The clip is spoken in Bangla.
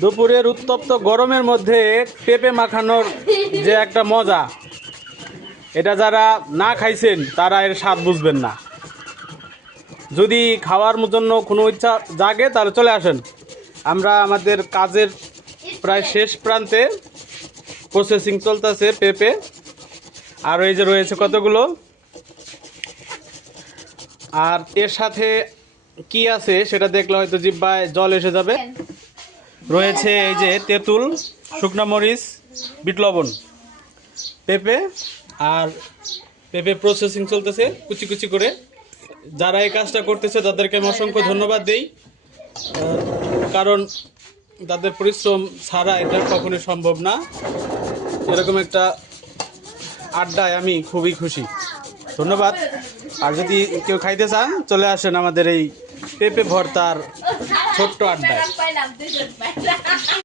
দুপুরের উত্তপ্ত গরমের মধ্যে পেঁপে মাখানোর যে একটা মজা, এটা যারা না খাইছেন তারা এর স্বাদ বুঝবেন না। যদি খাওয়ার জন্য কোনো ইচ্ছা জাগে তাহলে চলে আসেন। আমরা আমাদের কাজের প্রায় শেষ প্রান্তে, প্রসেসিং চলতেছে পেঁপে। আর এই যে রয়েছে কতগুলো, আর এর সাথে কি আছে সেটা দেখলে হয়তো জিহ্বায় জল এসে যাবে। রয়েছে এই যে তেঁতুল, শুকনো মরিচ, বিট লবণ, পেঁপে, আর পেঁপে প্রসেসিং চলতেছে কুচি কুচি করে। যারা এই কাজটা করতেছে তাদেরকে আমি অসংখ্য ধন্যবাদ দিই, কারণ তাদের পরিশ্রম ছাড়া এটা কখনোই সম্ভব না। এরকম একটা আড্ডায় আমি খুবই খুশি, ধন্যবাদ। আর যদি কেউ খাইতে চান চলে আসেন আমাদের এই পেঁপে ভর্তার ছোট্ট আড্ডায়।